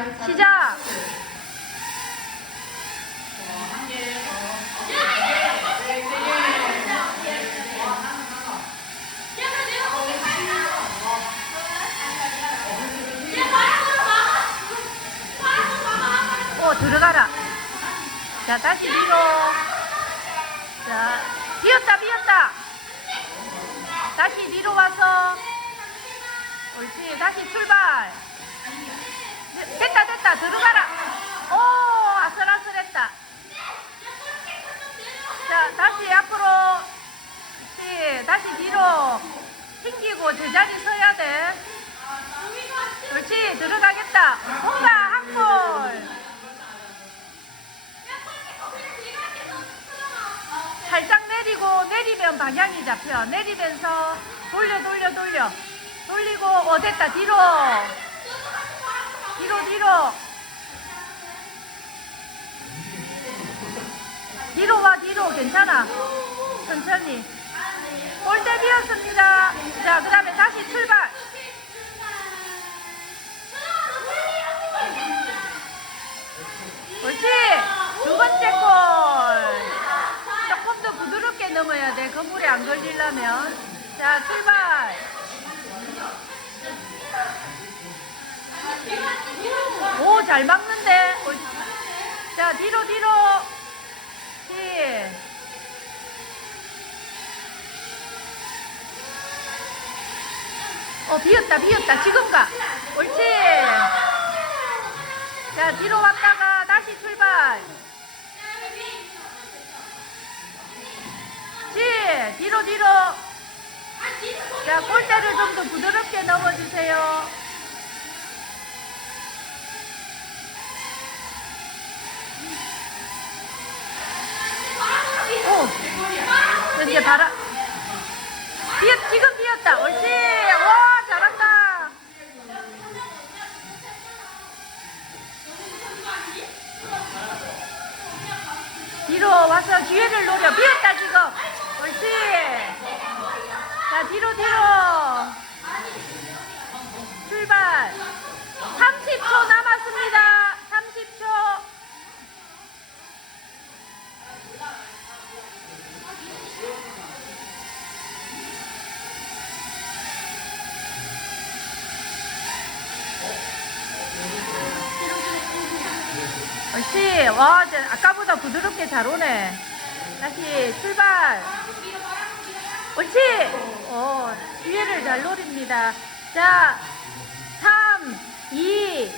시작. 오, 들어가라. 자, 다시 뒤로. 자, 비었다, 비었다. 다시 뒤로 와서. 옳지, 다시 출발. 네, 됐다. 들어가라. 오, 아슬아슬했다. 자, 다시 앞으로. 옳지, 다시 뒤로. 튕기고 제자리 서야 돼. 옳지, 들어가겠다. 뭔가 한 골. 살짝 내리고 내리면 방향이 잡혀. 내리면서 돌려 돌려 돌려. 돌리고 어 됐다 뒤로. 뒤로 뒤로. 뒤로 와 뒤로 괜찮아. 천천히. 골대 비었습니다. 자 그 다음에 다시 출발. 옳지. 두 번째 골. 조금 더 부드럽게 넘어야 돼. 건물에 안 걸리려면. 자, 출발. 잘. 옳지. 자, 뒤로, 뒤로. 시. 어, 비었다, 비었다. 지금 가. 옳지. 자, 뒤로 왔다가 다시 출발. 시. 뒤로, 뒤로. 자, 골대를 좀더 부드 이제 바람. 비었, 지금 비었다. 옳지. 와, 잘한다. 뒤로 와서 기회를 노려. 비었다, 지금. 옳지. 자, 뒤로, 뒤로. 옳지. 와, 아까보다 부드럽게 잘 오네. 다시 출발. 옳지. 어, 기회를 잘 노립니다. 자, 3, 2,